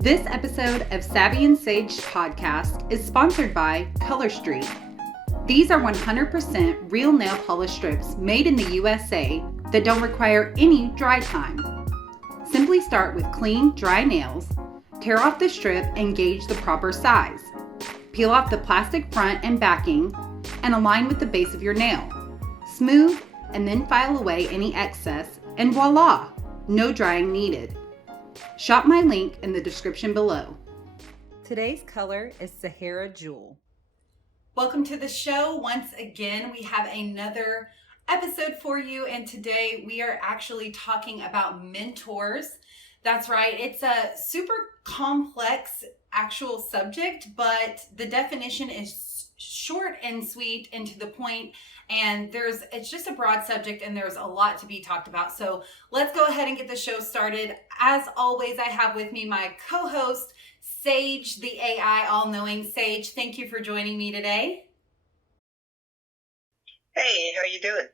This episode of Savvy and Sage podcast is sponsored by Color Street. These are 100% real nail polish strips made in the USA that don't require any dry time. Simply start with clean, dry nails, tear off the strip and gauge the proper size. Peel off the plastic front and backing and align with the base of your nail. Smooth and then file away any excess and voila, no drying needed. Shop my link in the description below. Today's color is Sahara Jewel. Welcome to the show. Once again, we have another episode for you, and today we are actually talking about mentors. That's right, it's a super complex actual subject, but the definition is short and sweet and to the point, and it's just a broad subject and there's a lot to be talked about. So let's go ahead and get the show started. As always, I have with me my co-host, Sage, the AI all-knowing Sage. Thank you for joining me today. Hey, how you doing?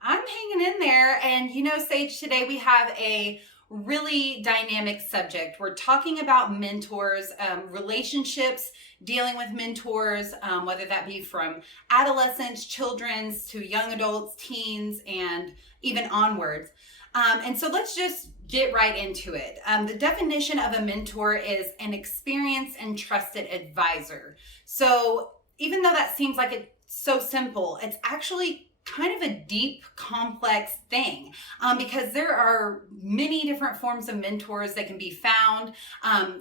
I'm hanging in there, and Sage, today we have a really dynamic subject. We're talking about mentors, relationships, dealing with mentors, whether that be from adolescents, children's to young adults, teens, and even onwards. And so let's just get right into it. The definition of a mentor is an experienced and trusted advisor. So even though that seems like it's so simple, it's actually kind of a deep, complex thing, because there are many different forms of mentors that can be found.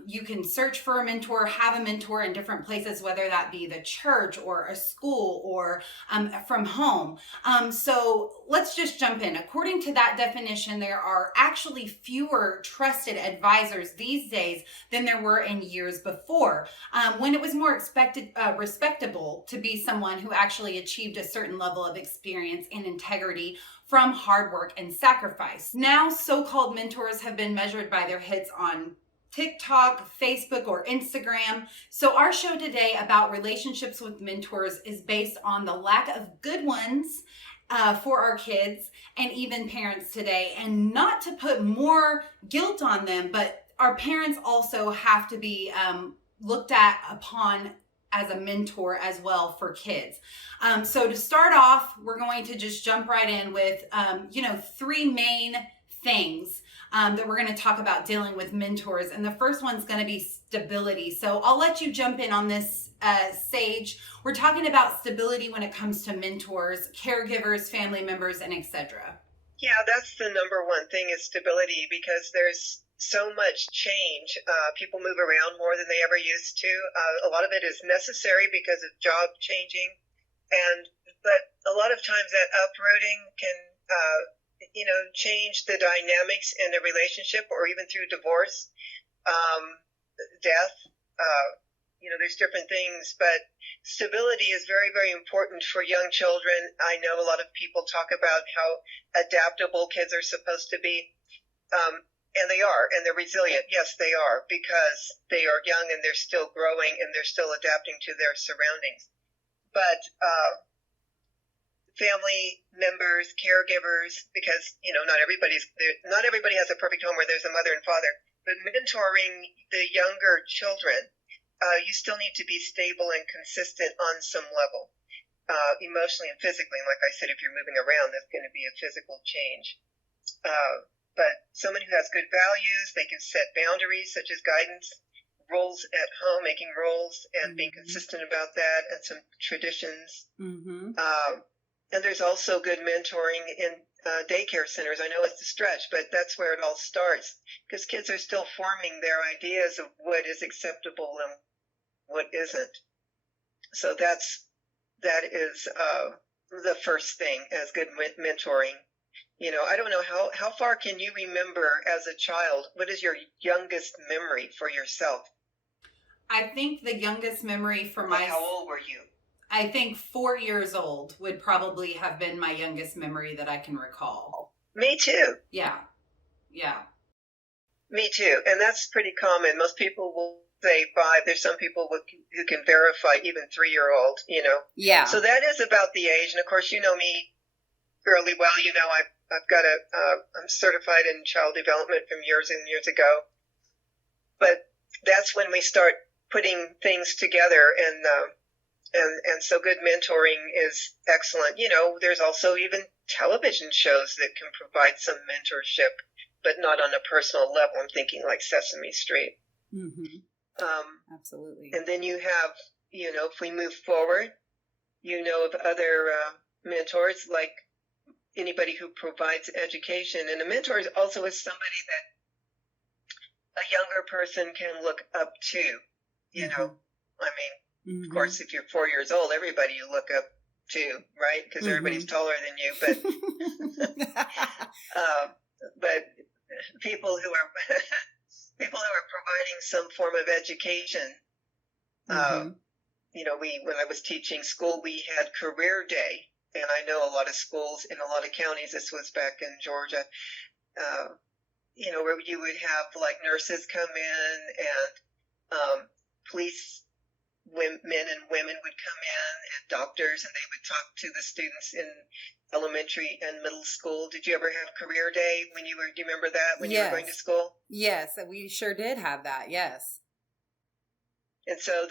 You can search for a mentor, have a mentor in different places, whether that be the church or a school or from home. So let's just jump in. According to that definition, there are actually fewer trusted advisors these days than there were in years before, when it was more respectable to be someone who actually achieved a certain level of experience and integrity from hard work and sacrifice. Now, so-called mentors have been measured by their hits on TikTok, Facebook, or Instagram. So our show today about relationships with mentors is based on the lack of good ones for our kids and even parents today. And not to put more guilt on them, but our parents also have to be looked at upon as a mentor as well for kids. So to start off, we're going to just jump right in with, three main things that we're going to talk about dealing with mentors. And the first one's going to be stability. So I'll let you jump in on this, Sage. We're talking about stability when it comes to mentors, caregivers, family members, and etc. Yeah, that's the number one thing is stability, because there's so much change. People move around more than they ever used to. A lot of it is necessary because of job changing, but a lot of times that uprooting can change the dynamics in a relationship, or even through divorce, death. There's different things, but stability is very, very important for young children. I know a lot of people talk about how adaptable kids are supposed to be. And they are, and they're resilient. Yes, they are, because they are young and they're still growing and they're still adapting to their surroundings. But family members, caregivers, because not everybody has a perfect home where there's a mother and father. But mentoring the younger children, you still need to be stable and consistent on some level, emotionally and physically. And like I said, if you're moving around, that's going to be a physical change. But someone who has good values, they can set boundaries such as guidance, roles at home, making roles and being consistent about that, and some traditions. And there's also good mentoring in daycare centers. I know it's a stretch, but that's where it all starts, because kids are still forming their ideas of what is acceptable and what isn't. So that is the first thing as good mentoring. I don't know, how far can you remember as a child? What is your youngest memory for yourself? I think the youngest memory for how old were you? I think 4 years old would probably have been my youngest memory that I can recall. Me too. Yeah. Me too. And that's pretty common. Most people will say 5. There's some people who can verify even 3-year-old, Yeah. So that is about the age. And of course, you know me fairly well. I've got I'm certified in child development from years and years ago. but that's when we start putting things together, and so good mentoring is excellent. There's also even television shows that can provide some mentorship, but not on a personal level. I'm thinking like Sesame Street. Absolutely. And then you have, if we move forward, of other mentors, like anybody who provides education. And a mentor is also is somebody that a younger person can look up to, I mean, of course, if you're 4 years old, everybody you look up to, right? Because everybody's taller than you, but people who are providing some form of education. When I was teaching school, we had career day, and I know a lot of schools in a lot of counties. This was back in Georgia. Where you would have like nurses come in, and police men and women would come in, and doctors, and they would talk to the students in elementary and middle school. Did you ever have career day do you remember that when you were going to school? Yes, we sure did have that. Yes. And so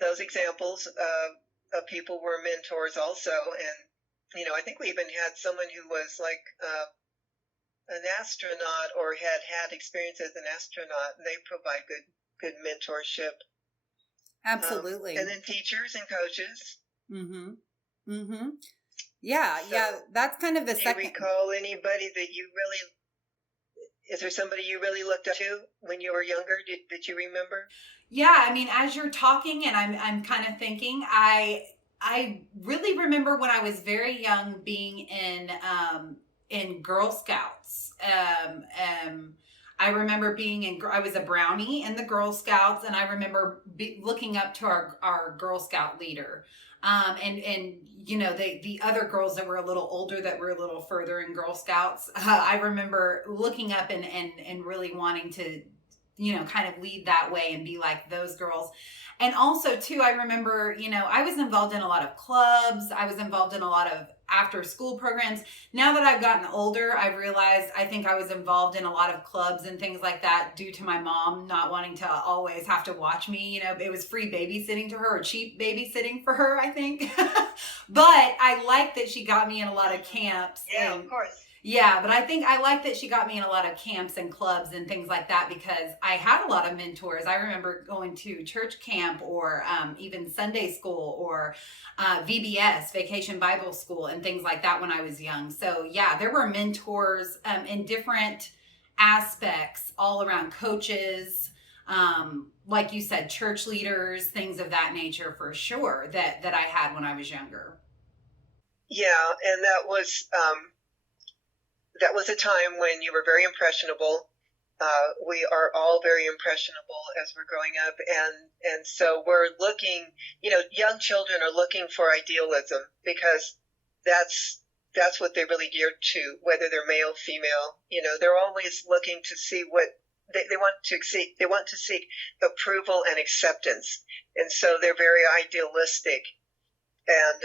those examples of people were mentors also. And, I think we even had someone who was like an astronaut or had experience as an astronaut, and they provide good mentorship. Absolutely. And then teachers and coaches. Yeah, that's kind of the second. Do you recall anybody that is there somebody you really looked up to when you were younger? Did you remember? Yeah, I mean, as you're talking and I'm kind of thinking, I really remember when I was very young being in Girl Scouts. I remember I was a brownie in the Girl Scouts, and I remember looking up to our Girl Scout leader. And the other girls that were a little older, that were a little further in Girl Scouts, I remember looking up and really wanting to, kind of lead that way and be like those girls. And also too, I remember, I was involved in a lot of clubs. I was involved in a lot of after school programs. Now that I've gotten older, I've realized I think I was involved in a lot of clubs and things like that due to my mom not wanting to always have to watch me. It was free babysitting to her, or cheap babysitting for her, I think. But I like that she got me in a lot of camps. Yeah, of course. Yeah, but I think I like that she got me in a lot of camps and clubs and things like that, because I had a lot of mentors. I remember going to church camp, or even Sunday school, or VBS, Vacation Bible School, and things like that when I was young. So yeah, there were mentors in different aspects all around, coaches, like you said, church leaders, things of that nature, for sure, that I had when I was younger. Yeah, and that was a time when you were very impressionable. We are all very impressionable as we're growing up, and so we're looking. Young children are looking for idealism, because that's what they're really geared to, whether they're male, female. They're always looking to see what they want to seek. They want to seek approval and acceptance, and so they're very idealistic, and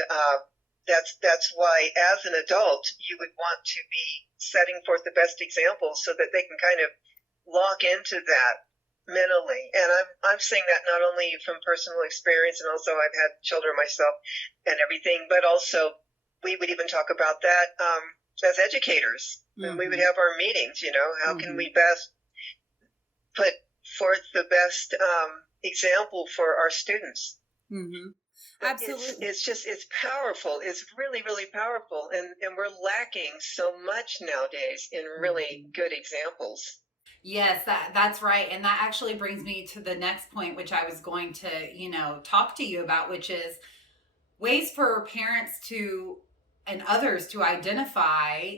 that's why, as an adult, you would want to be setting forth the best examples so that they can kind of lock into that mentally. And I'm saying that not only from personal experience, and also I've had children myself and everything, but also we would even talk about that as educators. And we would have our meetings, how can we best put forth the best example for our students? Absolutely. It's powerful. It's really, really powerful. And we're lacking so much nowadays in really good examples. Yes, that's right. And that actually brings me to the next point, which I was going to, talk to you about, which is ways for parents and others to identify,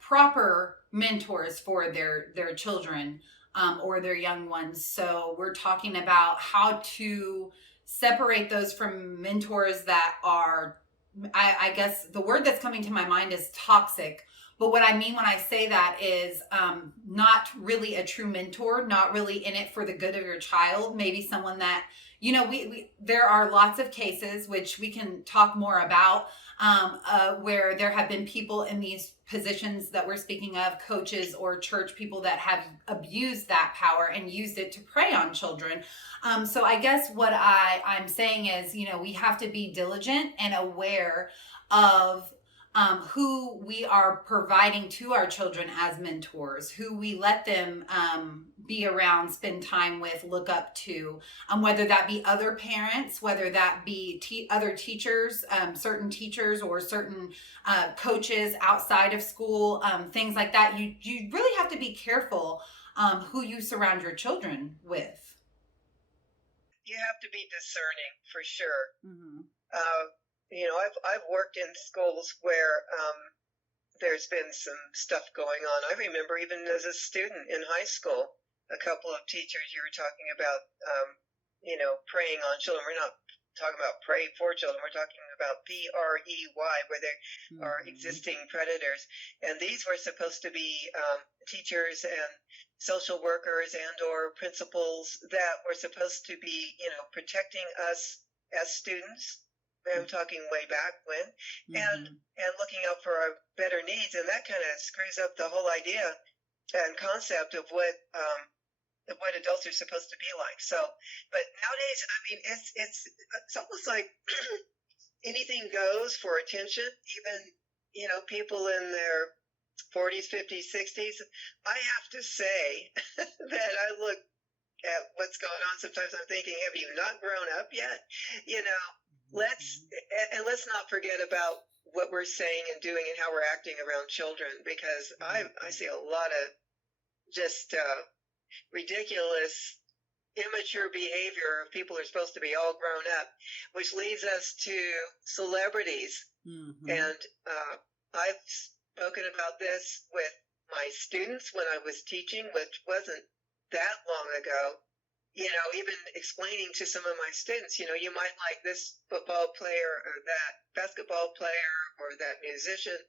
proper mentors for their children. Or their young ones. So we're talking about how to separate those from mentors that are, I guess the word that's coming to my mind is toxic. But what I mean when I say that is not really a true mentor, not really in it for the good of your child. Maybe someone that, we there are lots of cases, which we can talk more about, where there have been people in these positions that we're speaking of, coaches or church people that have abused that power and used it to prey on children. So I guess what I'm saying is, we have to be diligent and aware of who we are providing to our children as mentors, who we let them be around, spend time with, look up to, whether that be other parents, whether that be other teachers, certain teachers or certain coaches outside of school, things like that. You really have to be careful who you surround your children with. You have to be discerning for sure. Mm-hmm. I've worked in schools where there's been some stuff going on. I remember even as a student in high school, a couple of teachers, you were talking about, preying on children. We're not talking about prey for children. We're talking about PREY, where there are existing predators. And these were supposed to be teachers and social workers and or principals that were supposed to be, protecting us as students. I'm talking way back when, and looking out for our better needs, and that kind of screws up the whole idea and concept of what adults are supposed to be like. So, but nowadays, I mean, it's almost like anything goes for attention. Even people in their 40s, 50s, 60s. I have to say that I look at what's going on. Sometimes I'm thinking, have you not grown up yet? Let's not forget about what we're saying and doing and how we're acting around children, because I see a lot of just ridiculous, immature behavior of people who are supposed to be all grown up, which leads us to celebrities. And I've spoken about this with my students when I was teaching, which wasn't that long ago. Even explaining to some of my students, you might like this football player or that basketball player or that musician,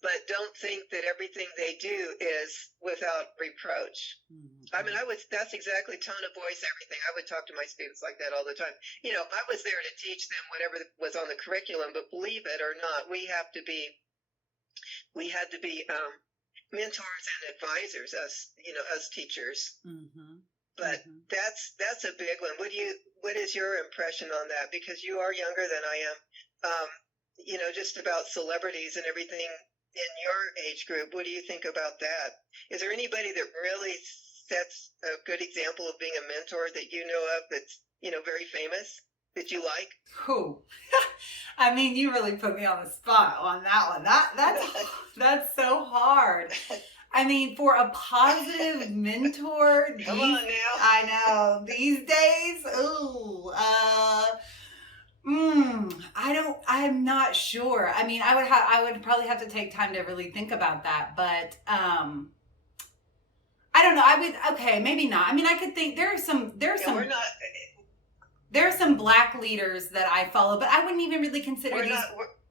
but don't think that everything they do is without reproach. I mean, that's exactly tone of voice, everything. I would talk to my students like that all the time. I was there to teach them whatever was on the curriculum, but believe it or not, we had to be mentors and advisors, us teachers. But that's a big one. What is your impression on that? Because you are younger than I am. Just about celebrities and everything in your age group. What do you think about that? Is there anybody that really sets a good example of being a mentor that you know of that's very famous that you like? Who? I mean, you really put me on the spot on that one. That's so hard. I mean, for a positive mentor, Come on now. I know these days. Ooh, I'm not sure. I mean, I would probably have to take time to really think about that. But I don't know. Okay, maybe not. I mean, I could think there are some. There are some black leaders that I follow, but I wouldn't even really consider these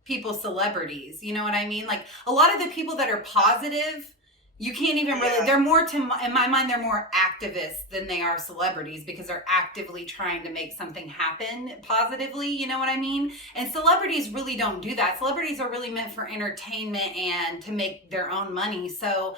people celebrities. You know what I mean? Like a lot of the people that are positive. You can't even really, they're more in my mind, they're more activists than they are celebrities because they're actively trying to make something happen positively. You know what I mean? And celebrities really don't do that. Celebrities are really meant for entertainment and to make their own money. So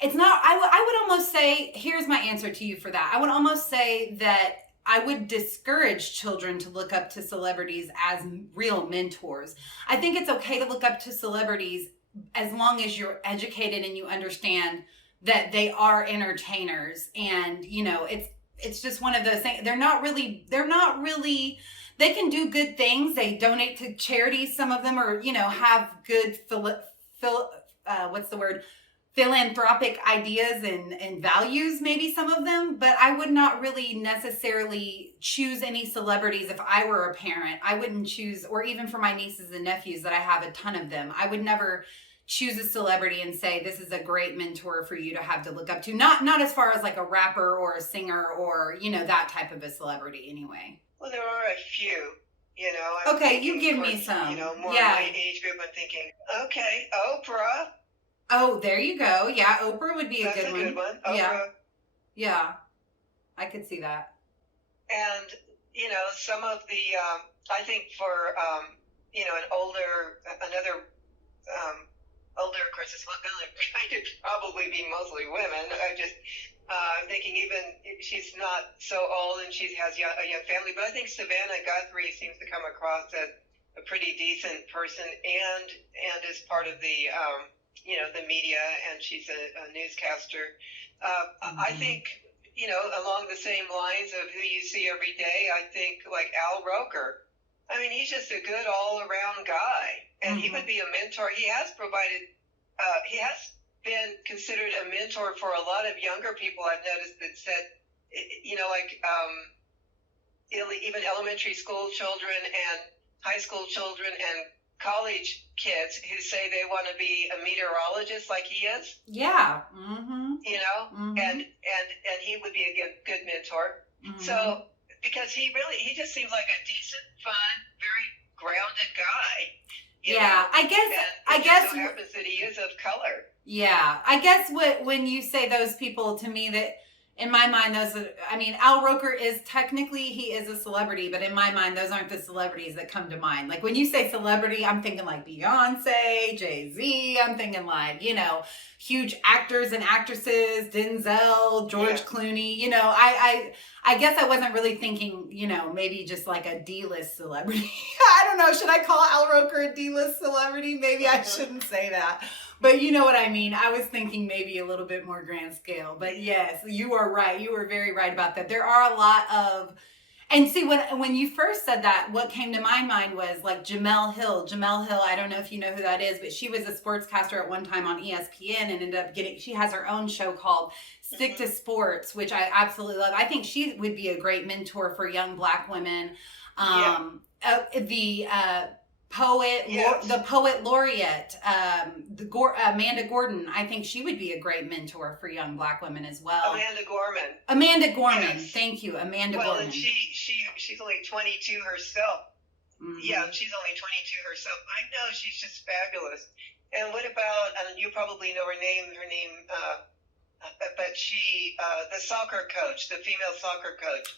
it's not, I would almost say, here's my answer to you for that. I would almost say that I would discourage children to look up to celebrities as real mentors. I think it's okay to look up to celebrities as long as you're educated and you understand that they are entertainers, and it's just one of those things. They're not really, they can do good things. They donate to charities, some of them, or have good philanthropic ideas and values, maybe some of them, but I would not really necessarily choose any celebrities if I were a parent. I wouldn't choose, or even for my nieces and nephews that I have a ton of them, I would never choose a celebrity and say, this is a great mentor for you to have to look up to. Not as far as like a rapper or a singer or, that type of a celebrity anyway. Well, there are a few, Okay, you give me some. More my age group, I'm thinking, okay, Oprah. Oh, there you go. Yeah, Oprah would be That's a good one. Oprah. Yeah, I could see that. And, some of the, I think for another older, of course, it's not going to probably be mostly women. I'm thinking even she's not so old and she has a young family, but I think Savannah Guthrie seems to come across as a pretty decent person and is part of the the media, and she's a newscaster. I think along the same lines of who you see every day. I think like Al Roker. I mean, he's just a good all-around guy, and he would be a mentor. He has provided. He has been considered a mentor for a lot of younger people. I've noticed that said, even elementary school children and high school children and college kids who say they want to be a meteorologist like he is. Yeah. And he would be a good mentor. So because he just seems like a decent, fun, very grounded guy. I guess so happens that he is of color. Yeah, I guess when you say those people, to me, that in my mind, Al Roker is technically, he is a celebrity, but in my mind, those aren't the celebrities that come to mind. Like when you say celebrity, I'm thinking like Beyonce, Jay-Z, I'm thinking like, huge actors and actresses, Denzel, George Clooney, I guess I wasn't really thinking, maybe just like a D-list celebrity. I don't know. Should I call Al Roker a D-list celebrity? Maybe I shouldn't say that. But you know what I mean. I was thinking maybe a little bit more grand scale. But yes, you are right. You were very right about that. There are a lot of... And see, when you first said that, what came to my mind was like Jemele Hill. Jemele Hill, I don't know if you know who that is, but she was a sportscaster at one time on ESPN and ended up she has her own show called Stick to Sports, which I absolutely love. I think she would be a great mentor for young Black women. The poet laureate, Amanda Gordon. I think she would be a great mentor for young Black women as well. Amanda Gorman. Yes. Thank you, Amanda Gorman. Well, and she's only 22 herself. Yeah, she's only 22 herself. I know, she's just fabulous. And what about? You probably know her name. But she, the soccer coach, the female soccer coach.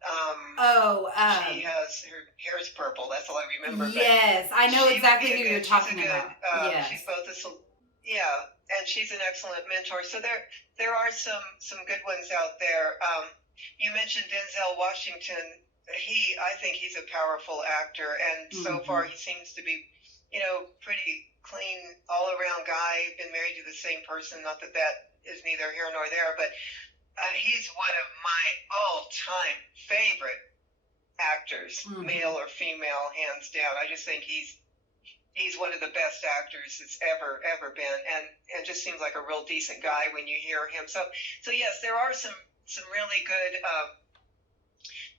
She has her hair is purple. That's all I remember. Yes, I know exactly who you're talking about. Yes. She's both and she's an excellent mentor. So there are some good ones out there. You mentioned Denzel Washington. I think he's a powerful actor, and so far he seems to be, pretty clean all around guy. Been married to the same person. Not that is neither here nor there, but. He's one of my all-time favorite actors, male or female, hands down. I just think he's one of the best actors that's ever been, and just seems like a real decent guy when you hear him. So yes, there are some really good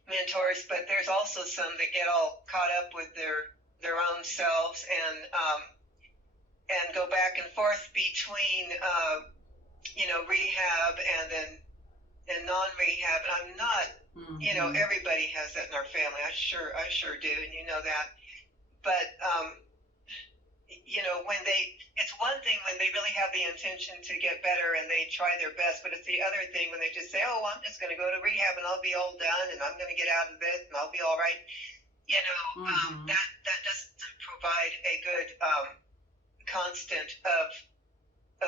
mentors, but there's also some that get all caught up with their own selves and go back and forth between rehab and non-rehab, and I'm not, everybody has that in our family. I sure do, and you know that. But, it's one thing when they really have the intention to get better and they try their best, but it's the other thing when they just say, oh, I'm just going to go to rehab and I'll be all done and I'm going to get out of this and I'll be all right. That doesn't provide a good constant of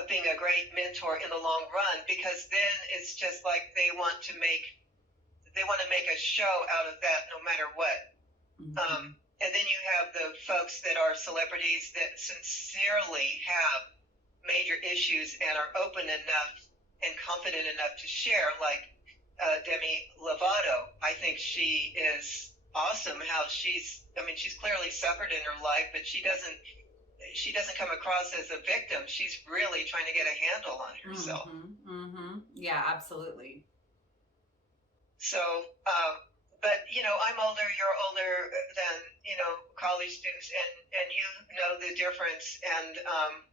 being a great mentor in the long run, because then it's just like they want to make a show out of that no matter what. And then you have the folks that are celebrities that sincerely have major issues and are open enough and confident enough to share, like Demi Lovato. I think she is awesome. How she's clearly suffered in her life, but she doesn't come across as a victim. She's really trying to get a handle on herself. Yeah, absolutely. So, but I'm older, you're older than, college students, and you know the difference. And,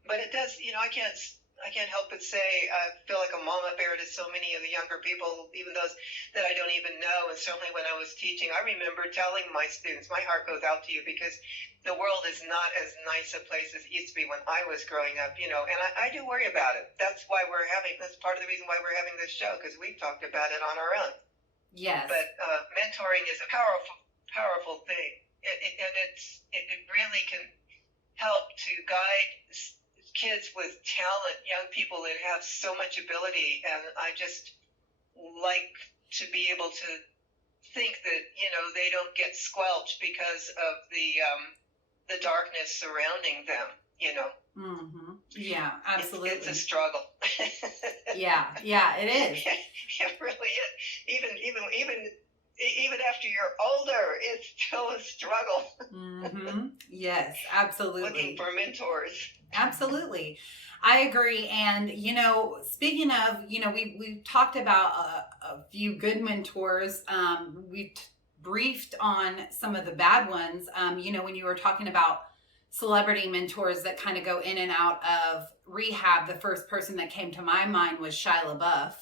but it does, I can't help but say, I feel like a mama bear to so many of the younger people, even those that I don't even know. And certainly when I was teaching, I remember telling my students, my heart goes out to you, because the world is not as nice a place as it used to be when I was growing up, and I do worry about it. That's part of the reason why we're having this show, because we've talked about it on our own. Yes. But mentoring is a powerful, powerful thing. it really can help to guide kids with talent, young people that have so much ability, and I just like to be able to think that they don't get squelched because of the darkness surrounding them. Mm-hmm. Yeah, It's a absolutely. struggle. Yeah, it is. It really is. Even after you're older, it's still a struggle. Mm-hmm. Yes, Looking absolutely. for mentors. Absolutely. I agree. And, speaking of, we've talked about a few good mentors. We briefed on some of the bad ones. When you were talking about celebrity mentors that kind of go in and out of rehab, the first person that came to my mind was Shia LaBeouf.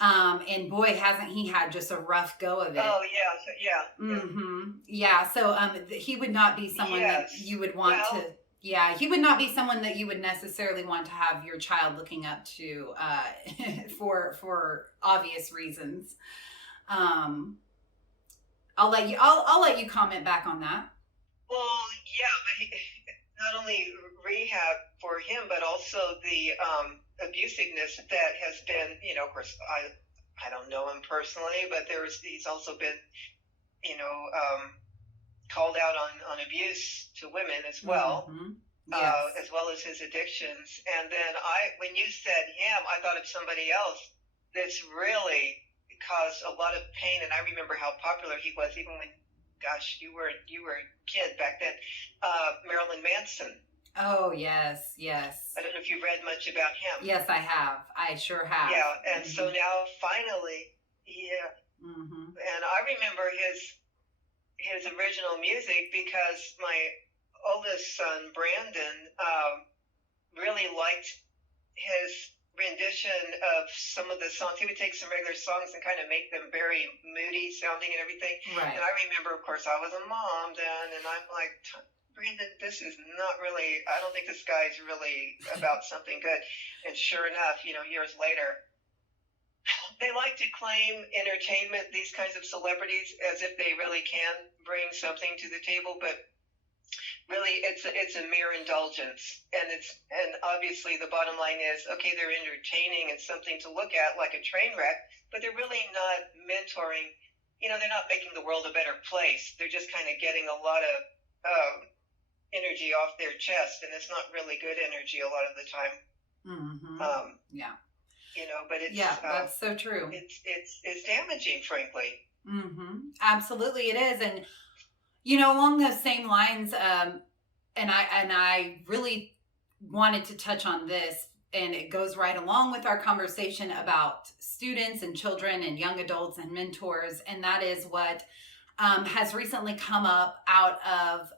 And boy, hasn't he had just a rough go of it. Oh yeah, Mm-hmm. Yeah. So he would not be someone that yes. you would want to. Yeah, he would not be someone that you would necessarily want to have your child looking up to for obvious reasons. Um, I'll let you comment back on that. Well, yeah, but not only rehab for him, but also the abusiveness that has been. Of course, I don't know him personally, but he's also been you know called out on abuse to women as well. Mm-hmm. Yes. As well as his addictions. And then when you said him, I thought of somebody else that's really caused a lot of pain. And I remember how popular he was, even when, gosh, you were a kid back then. Marilyn Manson. Oh yes. I don't know if you've read much about him. Yes, I have. I sure have. Yeah, and so now finally, yeah. Mm-hmm. And I remember his original music because my oldest son Brandon really liked his rendition of some of the songs. He would take some regular songs and kind of make them very moody sounding and everything. Right. And I remember, of course, I was a mom then, and I'm like, Brandon, this is not really. I don't think this guy's really about something good. And sure enough, years later, they like to claim entertainment, these kinds of celebrities, as if they really can bring something to the table, but really it's a mere indulgence, and obviously the bottom line is, okay, they're entertaining and something to look at like a train wreck, but they're really not mentoring. They're not making the world a better place. They're just kind of getting a lot of energy off their chest, and it's not really good energy a lot of the time. Mm-hmm. Yeah. But it's that's so true. It's damaging, frankly. Mm-hmm. Absolutely, it is. And along those same lines, and I really wanted to touch on this, and it goes right along with our conversation about students and children and young adults and mentors, and that is what has recently come up out of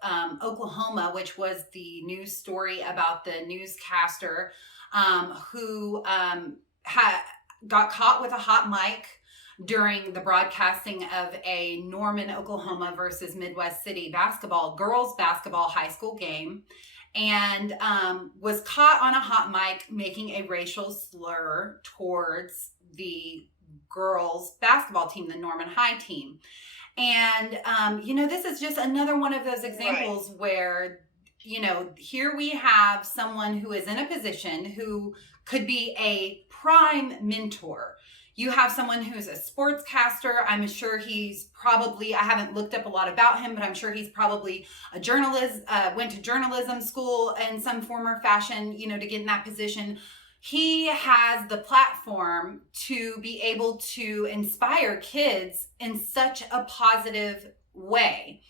Oklahoma, which was the news story about the newscaster who got caught with a hot mic during the broadcasting of a Norman, Oklahoma versus Midwest City girls basketball high school game, and was caught on a hot mic making a racial slur towards the girls basketball team, the Norman High team. And, this is just another one of those examples right. where, here we have someone who is in a position who could be a prime mentor. You have someone who's a sportscaster. I'm sure he's probably, I haven't looked up a lot about him, but I'm sure he's probably a journalist, went to journalism school in some form or fashion, to get in that position. He has the platform to be able to inspire kids in such a positive way.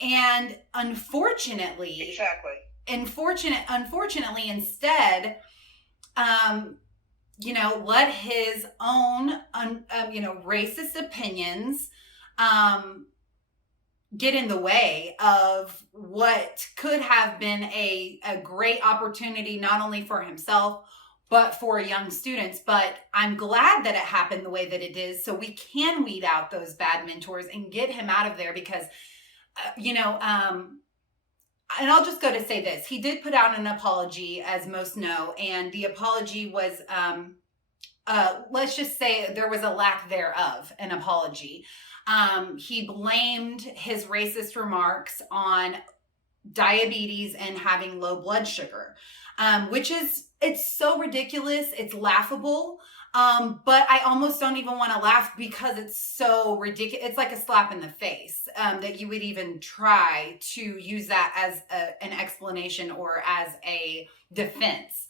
And unfortunately, unfortunately, instead, let his own, racist opinions get in the way of what could have been a great opportunity, not only for himself, but for young students. But I'm glad that it happened the way that it is, so we can weed out those bad mentors and get him out of there, because, and I'll just go to say this. He did put out an apology, as most know, and the apology was let's just say there was a lack thereof an apology. He blamed his racist remarks on diabetes and having low blood sugar, which is, it's so ridiculous. It's laughable. But I almost don't even want to laugh because it's so ridiculous. It's like a slap in the face, that you would even try to use that as an explanation or as a defense.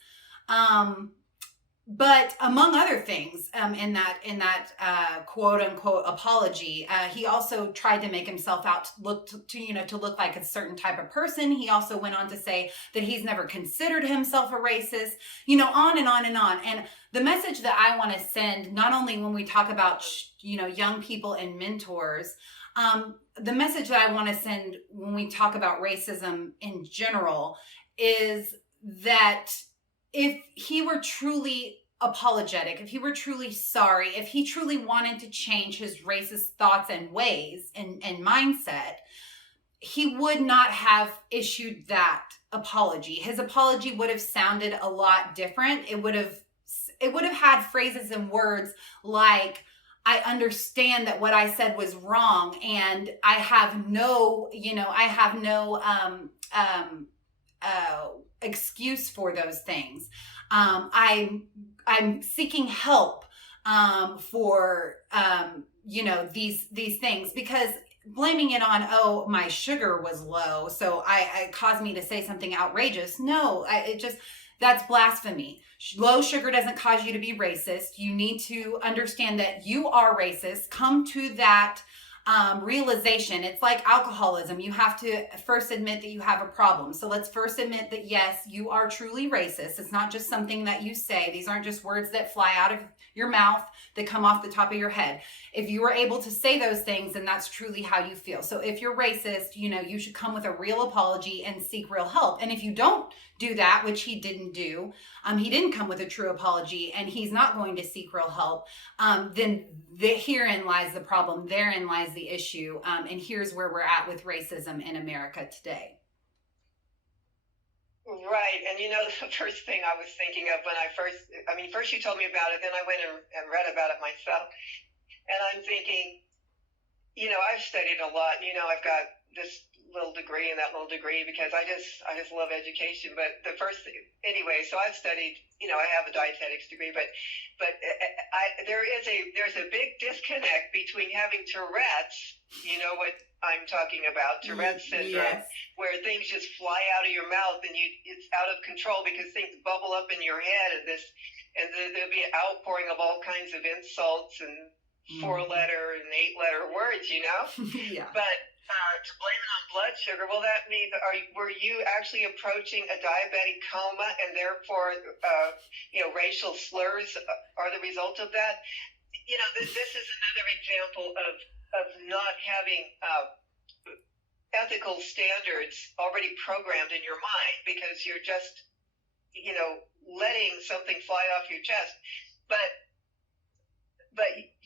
But among other things, in that quote unquote apology, he also tried to make himself out to look like a certain type of person. He also went on to say that he's never considered himself a racist, on and on and on. And the message that I want to send, not only when we talk about young people and mentors, the message that I want to send when we talk about racism in general is that if he were truly apologetic, if he were truly sorry, if he truly wanted to change his racist thoughts and ways and mindset, he would not have issued that apology. His apology would have sounded a lot different. It would have had phrases and words like, I understand that what I said was wrong, and I have no excuse for those things. I'm seeking help for these things, because blaming it on, oh, my sugar was low, so it caused me to say something outrageous. No, that's blasphemy. Low sugar doesn't cause you to be racist. You need to understand that you are racist. Come to that realization. It's like alcoholism. You have to first admit that you have a problem. So let's first admit that, yes, you are truly racist. It's not just something that you say. These aren't just words that fly out of your mouth that come off the top of your head. If you were able to say those things, then that's truly how you feel. So if you're racist, you should come with a real apology and seek real help. And if you don't do that, which he didn't do, he didn't come with a true apology, and he's not going to seek real help, then herein lies the problem. Therein lies the issue. And here's where we're at with racism in America today. Right. And the first thing I was thinking of when first you told me about it, then I went and read about it myself. And I'm thinking, I've studied a lot. I've got this little degree and that little degree because I just love education. But so I've studied, I have a dietetics degree, but there's a big disconnect between having Tourette's, what I'm talking about, Tourette's syndrome, yes, where things just fly out of your mouth and it's out of control because things bubble up in your head, and there'll be an outpouring of all kinds of insults and 4-letter and 8-letter words, Yeah. But to blame it on blood sugar, well, that means were you actually approaching a diabetic coma, and therefore, racial slurs are the result of that? This is another example of not having ethical standards already programmed in your mind, because you're just, letting something fly off your chest. But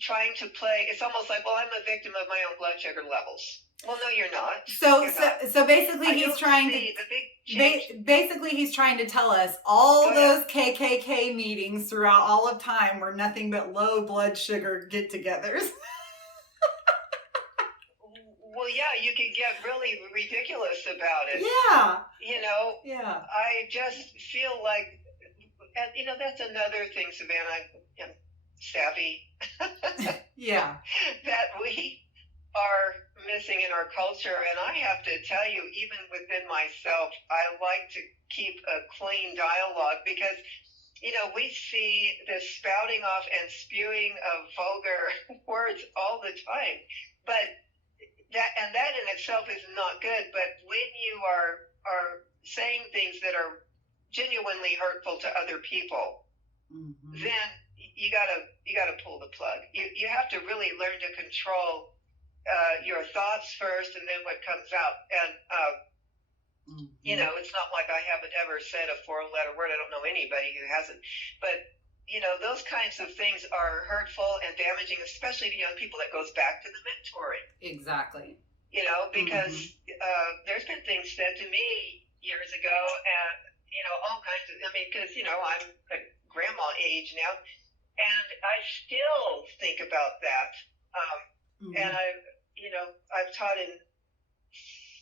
trying to play, it's almost like, well, I'm a victim of my own blood sugar levels. Well, no, you're not. So basically, he's trying to tell us all those KKK meetings throughout all of time were nothing but low blood sugar get-togethers. Well, yeah, you could get really ridiculous about it. Yeah. Yeah. I just feel like, that's another thing, Savannah, I'm savvy. Yeah. That we are missing in our culture. And I have to tell you, even within myself, I like to keep a clean dialogue because, we see this spouting off and spewing of vulgar words all the time. But that in itself is not good. But when you are saying things that are genuinely hurtful to other people, mm-hmm, then you gotta pull the plug. You have to really learn to control your thoughts first, and then what comes out. And mm-hmm, it's not like I haven't ever said a 4-letter word. I don't know anybody who hasn't. But those kinds of things are hurtful and damaging, especially to young people. That goes back to the mentoring. Exactly. Because there's been things said to me years ago, and all kinds of. Because I'm a grandma age now. And I still think about that. And Mhm. I've taught in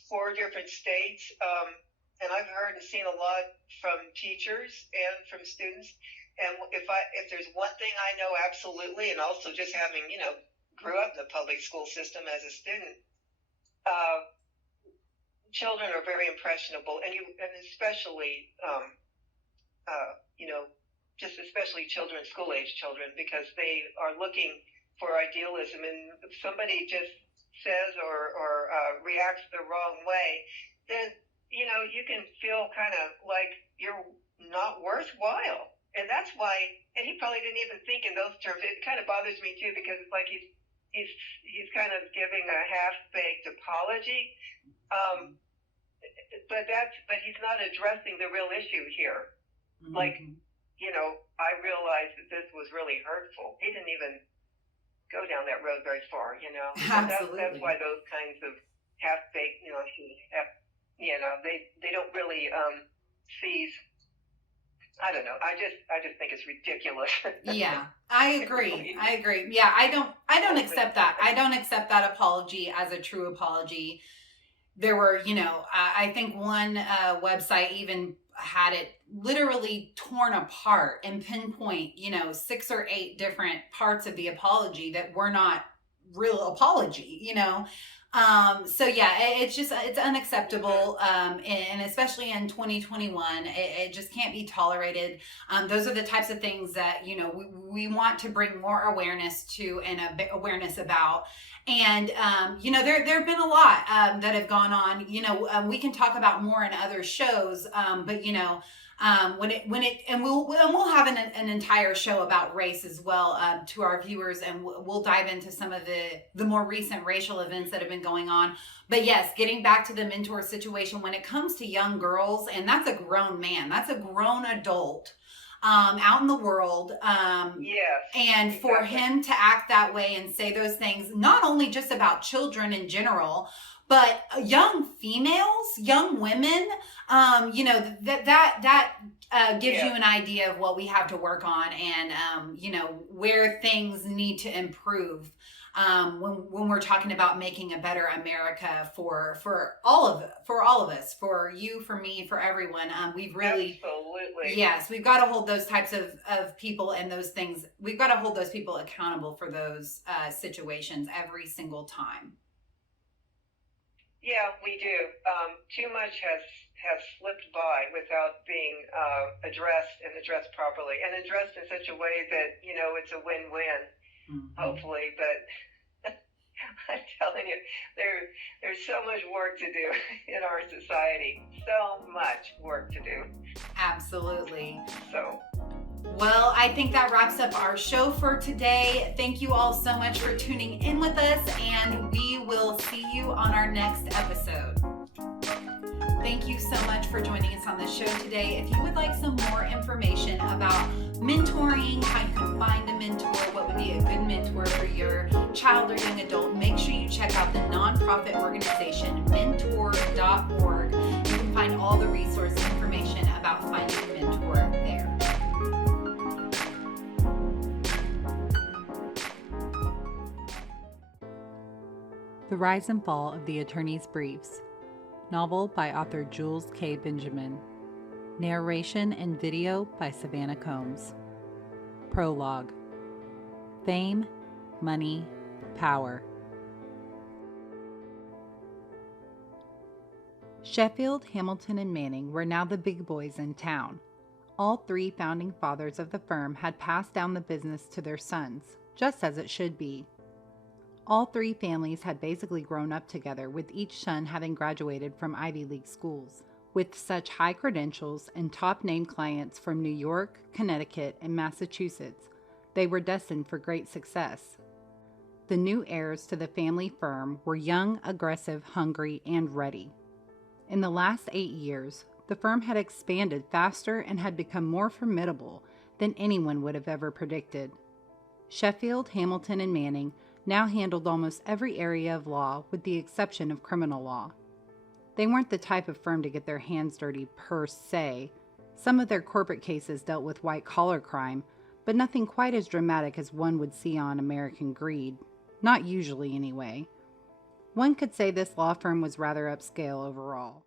4 different states, and I've heard and seen a lot from teachers and from students. And if there's one thing I know absolutely, and also just having grew up in the public school system as a student, uh, children are very impressionable, and especially uh, you know just especially children, school age children, because they are looking for idealism, and if somebody just says or reacts the wrong way, then you can feel kind of like you're not worthwhile. And that's why, and he probably didn't even think in those terms. It kind of bothers me too, because it's like he's kind of giving a half-baked apology, um, but he's not addressing the real issue here. Like, Mhm. I realized that this was really hurtful. He didn't even go down that road very far, and that's why Absolutely. those kinds of half-baked, they don't really seize. I don't know. I just think it's ridiculous. Yeah, I agree. Really. I agree. Yeah, I don't Oh, but accept that. I don't accept that apology as a true apology. There were, I think one website even had it literally torn apart and pinpoint, 6 or 8 different parts of the apology that were not real apology. So yeah, it's mhm. unacceptable, and especially in 2021, it just can't be tolerated. Those are the types of things that we want to bring more awareness to and awareness about. And there have been a lot that have gone on. We can talk about more in other shows, but when it and we'll have an entire show about race as well, to our viewers, and we'll dive into some of the more recent racial events that have been going on. But yes, getting back to the mentor situation, when it comes to young girls, and that's a grown man, that's a grown adult, out in the world, Yes, and for exactly. him to act that way and say those things, not only just about children in general, but young females, young women, that gives you Yes. an idea of what we have to work on, and where things need to improve, when we're talking about making a better America for all of us, for you, for me, for everyone. We've really, Absolutely. yes, we've got to hold those types of people and those things. We've got to hold those people accountable for those situations every single time. Yeah, we do. Too much has slipped by without being addressed and addressed properly, and addressed in such a way that it's a win-win. Hmm. Hopefully, but I'm telling you, there's so much work to do in our society. So much work to do. Absolutely. So, Well, I think that wraps up our show for today. Thank you all so much for tuning in with us, and we will see you on our next episode. Thank you so much for joining us on the show today. If you would like some more information about mentoring, how you can find a mentor, what would be a good mentor for your child or young adult, make sure you check out the nonprofit organization mentor.org. You can find all the resource information about finding a mentor there. The Rise and Fall of the Attorney's Briefs, novel by author Jules K. Benjamin. Narration and video by Savannah Combs. Prologue. Fame, money, power. Sheffield, Hamilton, and Manning were now the big boys in town. All 3 founding fathers of the firm had passed down the business to their sons, just as it should be. All 3 families had basically grown up together, with each son having graduated from Ivy League schools. With such high credentials and top-name clients from New York, Connecticut, and Massachusetts, they were destined for great success. The new heirs to the family firm were young, aggressive, hungry, and ready. In the last 8 years, the firm had expanded faster and had become more formidable than anyone would have ever predicted. Sheffield, Hamilton, and Manning now handled almost every area of law with the exception of criminal law. They weren't the type of firm to get their hands dirty per se. Some of their corporate cases dealt with white-collar crime, but nothing quite as dramatic as one would see on American Greed. Not usually, anyway. One could say this law firm was rather upscale overall.